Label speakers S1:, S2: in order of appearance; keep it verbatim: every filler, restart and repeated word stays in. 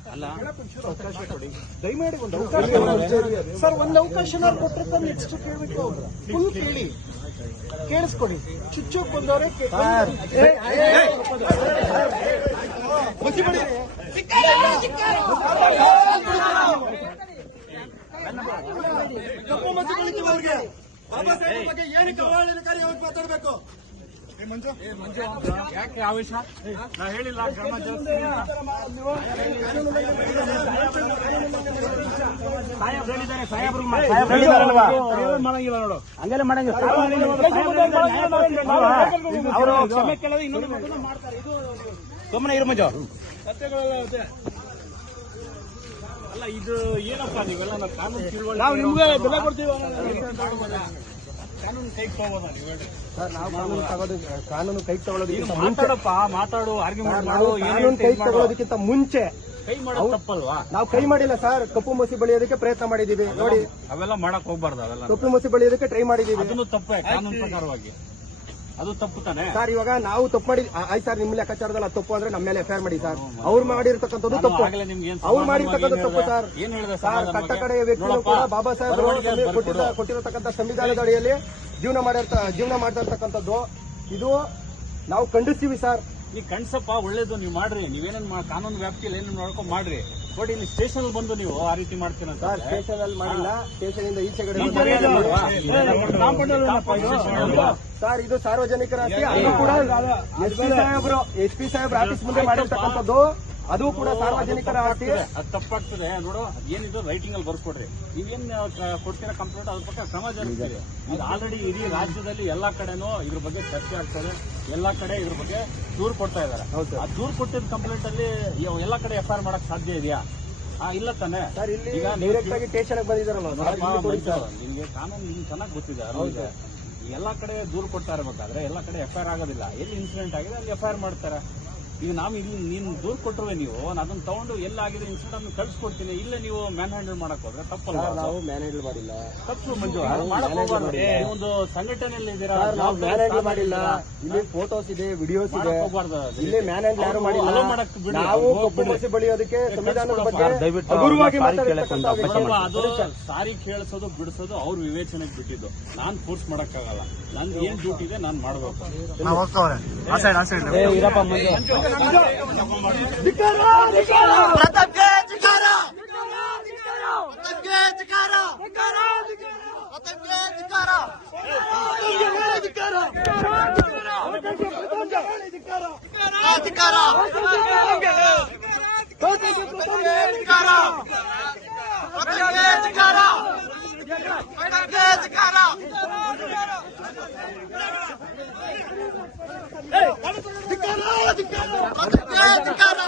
S1: ಅವಕಾಶ ಕೊಡಿ ದಯಮಾಡಿ ಒಂದು ಅವಕಾಶ ಸರ್. ಒಂದು ಅವಕಾಶ ಕೊಟ್ಟಿರ್ತಾರೆ, ನೆಕ್ಸ್ಟ್ ಕೇಳಬೇಕು. ಫುಲ್ ಕೇಳಿ, ಕೇಳಿಸ್ಕೊಡಿ. ಚುಚ್ಚೋಕ್ ಬಂದವರೇ ಕಪ್ಪು ಮಚ್ಚು ಕುಳಿತವರಿಗೆ ಬಾಬಾ ಸಾಹೇಬ್ ಬಗ್ಗೆ ಏನಕ್ಕೆ ಅವಹೇಳನಕಾರಿ ಅವ್ರಿಗೆ ಮಾತಾಡಬೇಕು?
S2: ಯಾಕೆ ಆವೇಶ? ನಾ ಹೇಳಿಲ್ಲ ಕ್ರಮ ಸಾಹೇಬ್ ಹೇಳಿದ್ದಾರೆ. ಸಾಹೇಬ್ರು ಮಾಡಂಗಿಲ್ಲ ನೋಡು, ಹಂಗೆಲ್ಲ ಮಾಡಂಗಿಲ್ಲ. ಅವರು ಕ್ಷಮೆ ಕೇಳೋದು ಇನ್ನೊಂದು ಮಾಡ್ತಾರೆ. ಇದು ಸುಮ್ಮನೆ ಇರು ಮಂಜು. ಅಲ್ಲ ಇದು ಏನಪ್ಪ ನೀವೆಲ್ಲ ನಾವು ಕಾನೂನು ತಿಳುವಳಿ ನಾವು ನಿಮ್ಗೆ ಬೆಲೆ ಕೊಡ್ತೀವಿ. ಕಾನೂನು ಕೈ ತಗೋಬೋದಾ ನೀವು ಹೇಳಿ
S1: ಸರ್? ನಾವು ಕಾನೂನು ತಗೋದು ಕಾನೂನು ಕೈ ತಗೊಳ್ಳೋದಕ್ಕಿಂತ
S2: ಮಾತಾಡಪ್ಪ ಮಾತಾಡು ಆರ್ಗ್ಯುಮೆಂಟ್ ಮಾಡು.
S1: ಕಾನೂನು ಕೈ ತಗೊಳ್ಳೋದಕ್ಕಿಂತ ಮುಂಚೆ
S2: ಕೈ ಮಾಡೋದು ತಪ್ಪಲ್ವಾ?
S1: ನಾವು ಕೈ ಮಾಡಿಲ್ಲ ಸರ್. ಕಪ್ಪು ಮಸಿ ಬಳಿಯೋದಕ್ಕೆ ಪ್ರಯತ್ನ ಮಾಡಿದೀವಿ ನೋಡಿ.
S2: ಅವೆಲ್ಲ ಮಾಡಕ್ ಹೋಗ್ಬಾರ್ದು. ಅವೆಲ್ಲ
S1: ಕಪ್ಪು ಮಸಿ ಬಳಿಯೋದಕ್ಕೆ ಟ್ರೈ ಮಾಡಿದೀವಿ.
S2: ಅದನ್ನು ತಪ್ಪೇ ಕಾನೂನು ಪ್ರಕಾರವಾಗಿ. ಅದು ತಪ್ಪು ತಾನೆ
S1: ಸರ್. ಇವಾಗ ನಾವು ತಪ್ಪು ಮಾಡಿ ಆಯ್ತು ಸರ್. ನಿಮ್ಮ ಲೆಕ್ಕಾಚಾರದಲ್ಲಿ ಅದು ತಪ್ಪು ಅಂದ್ರೆ ನಮ್ಮ ಮೇಲೆ ಎಫ್ ಐ ಆರ್ ಮಾಡಿ ಸರ್. ಅವ್ರು ಮಾಡಿರ್ತಕ್ಕಂಥದ್ದು ತಪ್ಪು. ಅವ್ರು ಮಾಡಿರ್ತಕ್ಕಂಥ ತಪ್ಪು ಸರ್.
S2: ಏನ್ ಹೇಳಿದೆ
S1: ಸರ್? ಕಟ್ಟ ಕಡೆಯ ವ್ಯಕ್ತಿಗಳು ಕೂಡ ಬಾಬಾ ಸಾಹೇಬ್ ಕೊಟ್ಟಿರತಕ್ಕಂಥ ಸಂವಿಧಾನದ ಅಡಿಯಲ್ಲಿ ಜೀವನ ಮಾಡಿರ್ತ ಜೀವನ ಮಾಡಿರ್ತಕ್ಕಂಥದ್ದು ಇದು ನಾವು ಖಂಡಿಸ್ತೀವಿ ಸರ್.
S2: ಈ ಕಣ್ಸಪ್ಪ ಒಳ್ಳೇದು, ನೀವು ಮಾಡ್ರಿ. ನೀವೇನೇನ್ ಕಾನೂನು ವ್ಯಾಪ್ತಿಯಲ್ಲಿ ಏನೇನು ನೋಡ್ಕೊಂಡು ಮಾಡ್ರಿ. ಬಟ್ ಇಲ್ಲಿ ಸ್ಟೇಷನ್ ಬಂದು ನೀವು ಆ ರೀತಿ ಮಾಡ್ತೀರ
S1: ಸರ್. ಸ್ಟೇಷನ್ ಅಲ್ಲಿ ಮಾಡಿಲ್ಲ. ಸ್ಟೇಷನ್ ಇಂದ ಈಚೆ ಕಡೆ ಸರ್. ಇದು ಸಾರ್ವಜನಿಕರ ಆಸ್ತಿ. ಅದು ಕೂಡ ಎಸ್ ಪಿ ಸಾಹೇಬ್ರು ಎಸ್ ಪಿ ಸಾಹೇಬ್ರ ಆಫೀಸ್ ಮುಂದೆ ಮಾಡಿರ್ತಕ್ಕಂಥದ್ದು. ಅದು ಕೂಡ ಸಾರ್ವಜನಿಕರ ಆಸ್ತಿ.
S2: ಅದು ತಪ್ಪಾಗ್ತದೆ ನೋಡು. ಏನಿದು ರೈಟಿಂಗ್ ಅಲ್ಲಿ ಬರ್ಕೊಡ್ರಿ. ನೀವೇನ್ ಕೊಡ್ತೀರಾ ಕಂಪ್ಲೇಂಟ್, ಅದ್ರ ಪಕ್ಕ ಕ್ರಮ ಜರುಗಿದೆ. ಈಗ ಆಲ್ರೆಡಿ ಇಡೀ ರಾಜ್ಯದಲ್ಲಿ ಎಲ್ಲಾ ಕಡೆನೂ ಇದ್ರ ಬಗ್ಗೆ ಚರ್ಚೆ ಆಗ್ತದೆ. ಎಲ್ಲಾ ಕಡೆ ಇದ್ರ ಬಗ್ಗೆ ದೂರು ಕೊಡ್ತಾ ಇದಾರೆ. ಆ ದೂರು ಕೊಟ್ಟಿದ್ದ ಕಂಪ್ಲೇಂಟ್ ಅಲ್ಲಿ ಎಲ್ಲಾ ಕಡೆ ಎಫ್ ಐ ಆರ್ ಮಾಡಕ್ ಸಾಧ್ಯ ಇದೆಯಾ? ಇಲ್ಲ ತಾನೆ
S1: ಸರ್. ಇಲ್ಲಿ ಡೈರೆಕ್ಟ್ ಆಗಿ ಸ್ಟೇಷನ್ ಬಂದಿದ್ದಾರಲ್ಲ
S2: ನಿಮ್ಗೆ ಕಾನೂನು ನಿಮ್ಗೆ ಚೆನ್ನಾಗಿ ಗೊತ್ತಿದೆ. ಎಲ್ಲಾ ಕಡೆ ದೂರು ಕೊಡ್ತಾ ಇರಬೇಕಾದ್ರೆ ಎಲ್ಲಾ ಕಡೆ ಎಫ್ ಐ ಆರ್ ಆಗೋದಿಲ್ಲ. ಎಲ್ಲಿ ಇನ್ಸಿಡೆಂಟ್ ಆಗಿದೆ ಅಲ್ಲಿ ಎಫ್ ಐ ಆರ್ ಮಾಡ್ತಾರೆ. ಈಗ ನಾವು ಇಲ್ಲಿ ನೀನು ದೂರು ಕೊಟ್ಟರುವೆ ನೀವು ಅದನ್ನ ತಗೊಂಡು ಎಲ್ಲಾಗಿದೆ ಇನ್ಸಿಡೆಂಟ್ ಅನ್ನು ಕಳ್ಸಿಕೊಡ್ತೀನಿ. ಇಲ್ಲೇ ನೀವು ಮ್ಯಾನ್ ಹ್ಯಾಂಡಲ್ ಮಾಡಕ್ ಹೋದ್ರೆ ತಪ್ಪಲ್ಲ.
S1: ನಾವು ಮ್ಯಾನ್ ಹ್ಯಾಂಡಲ್ ಮಾಡಿಲ್ಲ.
S2: ತಪ್ಪು ಮಂಜು. ಒಂದು ಸಂಘಟನೆಯಲ್ಲಿ ಇದ್ದೀರಾ,
S1: ನಾವು ಮ್ಯಾನ್ ಹ್ಯಾಂಡಲ್ ಮಾಡಿಲ್ಲ. ಇಲ್ಲಿ ಫೋಟೋಸ್ ಇದೆ, ವಿಡಿಯೋಸ್ ಇದೆ. ಇಲ್ಲಿ ಮ್ಯಾನ್ ಹ್ಯಾಂಡಲ್ ಯಾರು ಮಾಡಿಲ್ಲ. ನಾವು ಕಪ್ಪು ಮಸಿ ಬಳಿಯೋದಕ್ಕೆ ಸಂವಿಧಾನದ ಬಗ್ಗೆ ಹಗುರವಾಗಿ
S2: ಅದು ಸಾರಿ ಕೇಳಿಸೋದು ಬಿಡಿಸೋದು ಅವ್ರ ವಿವೇಚನೆಗೆ ಬಿಟ್ಟಿದ್ದು. ನಾನ್ ಫೋರ್ಸ್ ಮಾಡಕ್ಕಾಗಲ್ಲ. ನನ್ ಏನ್ ಡ್ಯೂಟಿ ಇದೆ ನಾನ್ ಮಾಡ್ಬೇಕು.
S3: ಪ್ರತಾಪ್ಗೆ ಧಿಕ್ಕಾರ! ಪ್ರತಾಪ್ಗೆ ಧಿಕ್ಕಾರ! ಪ್ರತಾಪ್ಗೆ ಧಿಕ್ಕಾರ! ಧಿಕ್ಕಾರ! ಧಿಕ್ಕಾರ! ಧಿಕ್ಕಾರ!